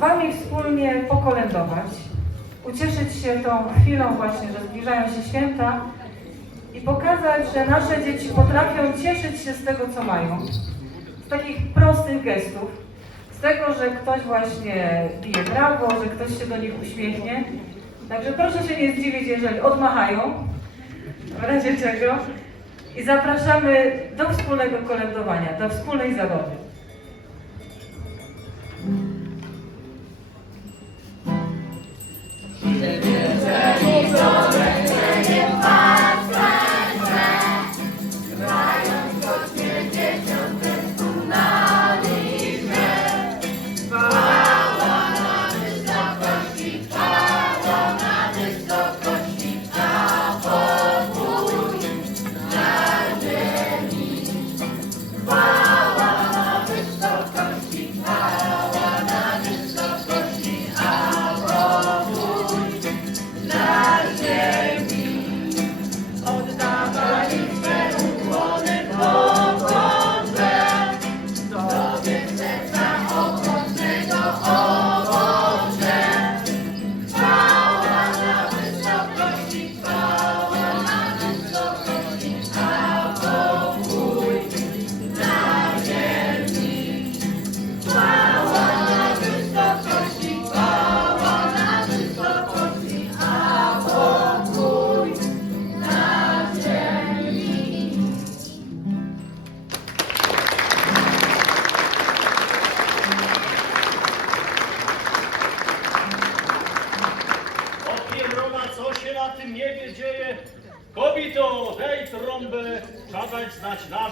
Wami wspólnie pokolędować, ucieszyć się tą chwilą właśnie, że zbliżają się święta i pokazać, że nasze dzieci potrafią cieszyć się z tego, co mają. Z takich prostych gestów, z tego, że ktoś właśnie bije brawo, że ktoś się do nich uśmiechnie. Także proszę się nie zdziwić, jeżeli odmachają, w razie czego. I zapraszamy do wspólnego kolędowania, do wspólnej zabawy.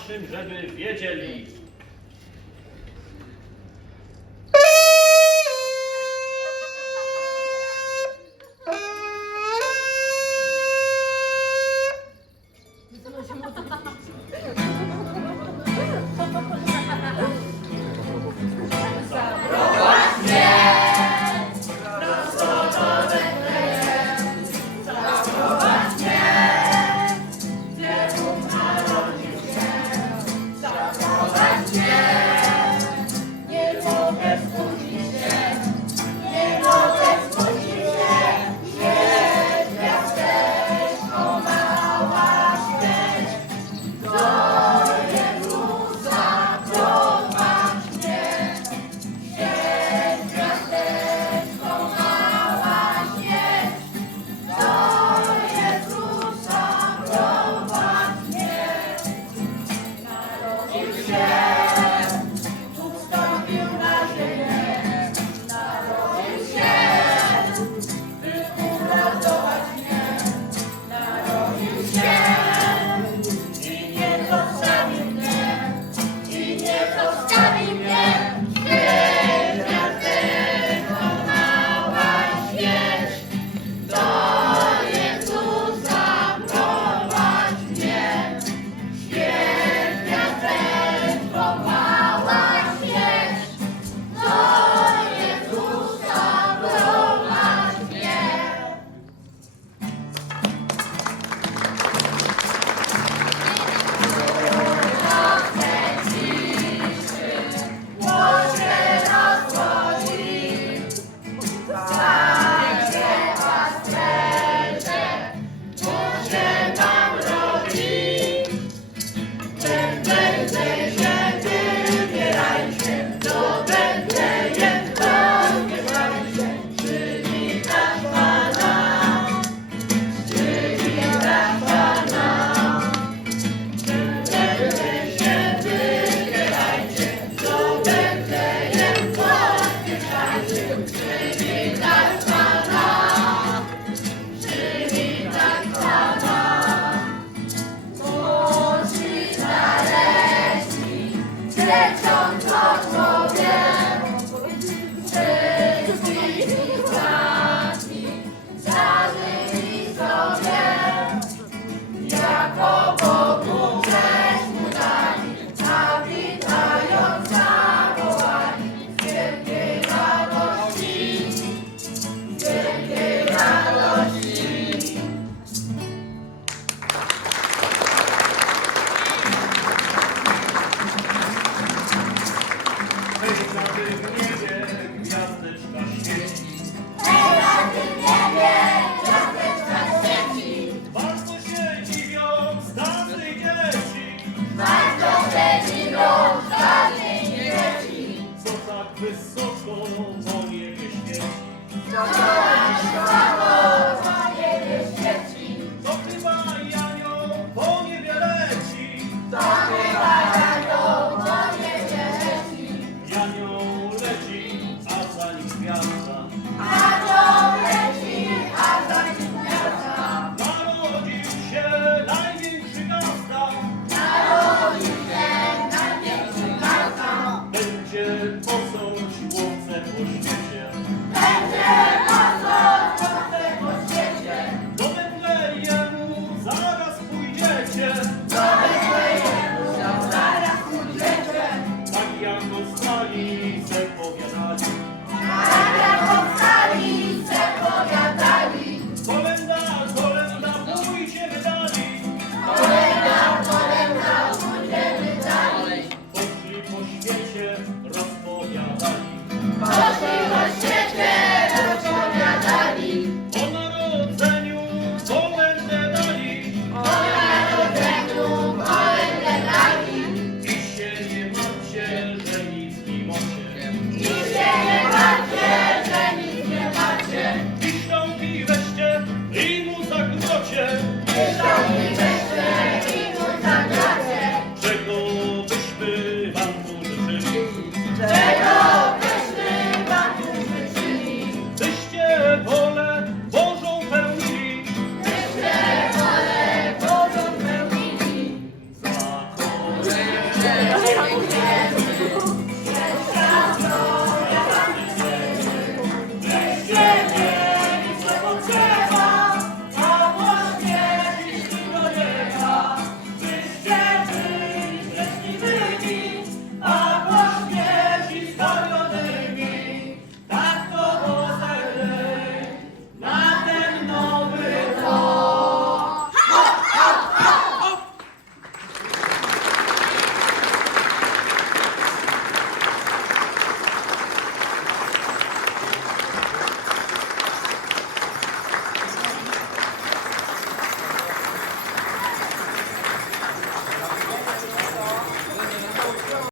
Naszym, żeby wiedzieli.